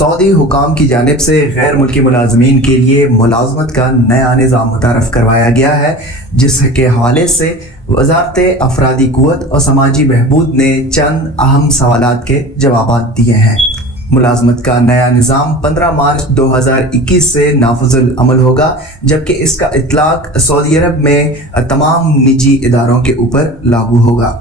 سعودی حکام کی جانب سے غیر ملکی ملازمین کے لیے ملازمت کا نیا نظام متعارف کروایا گیا ہے، جس کے حوالے سے وزارت افرادی قوت اور سماجی بہبود نے چند اہم سوالات کے جوابات دیے ہیں۔ ملازمت کا نیا نظام 15 مارچ 2021 سے نافذ العمل ہوگا، جبکہ اس کا اطلاق سعودی عرب میں تمام نجی اداروں کے اوپر لاگو ہوگا۔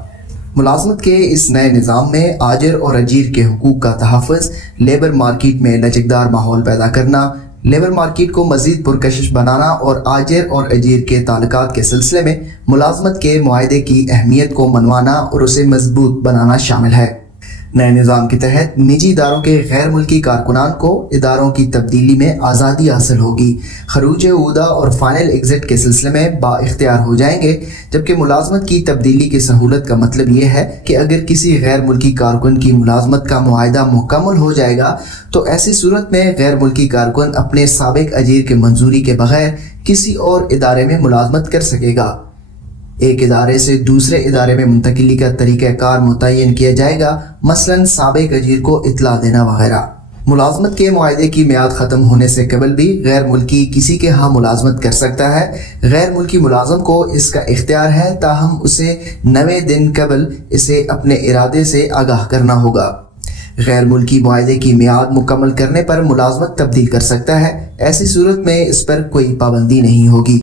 ملازمت کے اس نئے نظام میں آجر اور اجیر کے حقوق کا تحفظ، لیبر مارکیٹ میں لچکدار ماحول پیدا کرنا، لیبر مارکیٹ کو مزید پرکشش بنانا اور آجر اور اجیر کے تعلقات کے سلسلے میں ملازمت کے معاہدے کی اہمیت کو منوانا اور اسے مضبوط بنانا شامل ہے۔ نئے نظام کے تحت نجی اداروں کے غیر ملکی کارکنان کو اداروں کی تبدیلی میں آزادی حاصل ہوگی، خروج عہدہ اور فائنل ایگزٹ کے سلسلے میں با اختیار ہو جائیں گے، جبکہ ملازمت کی تبدیلی کی سہولت کا مطلب یہ ہے کہ اگر کسی غیر ملکی کارکن کی ملازمت کا معاہدہ مکمل ہو جائے گا تو ایسی صورت میں غیر ملکی کارکن اپنے سابق اجیر کے منظوری کے بغیر کسی اور ادارے میں ملازمت کر سکے گا۔ ایک ادارے سے دوسرے ادارے میں منتقلی کا طریقہ کار متعین کیا جائے گا، مثلاً سابق اجیر کو اطلاع دینا وغیرہ۔ ملازمت کے معاہدے کی میعاد ختم ہونے سے قبل بھی غیر ملکی کسی کے ہاں ملازمت کر سکتا ہے۔ غیر ملکی ملازم کو اس کا اختیار ہے، تاہم اسے 90 دن قبل اسے اپنے ارادے سے آگاہ کرنا ہوگا۔ غیر ملکی معاہدے کی میعاد مکمل کرنے پر ملازمت تبدیل کر سکتا ہے، ایسی صورت میں اس پر کوئی پابندی نہیں ہوگی۔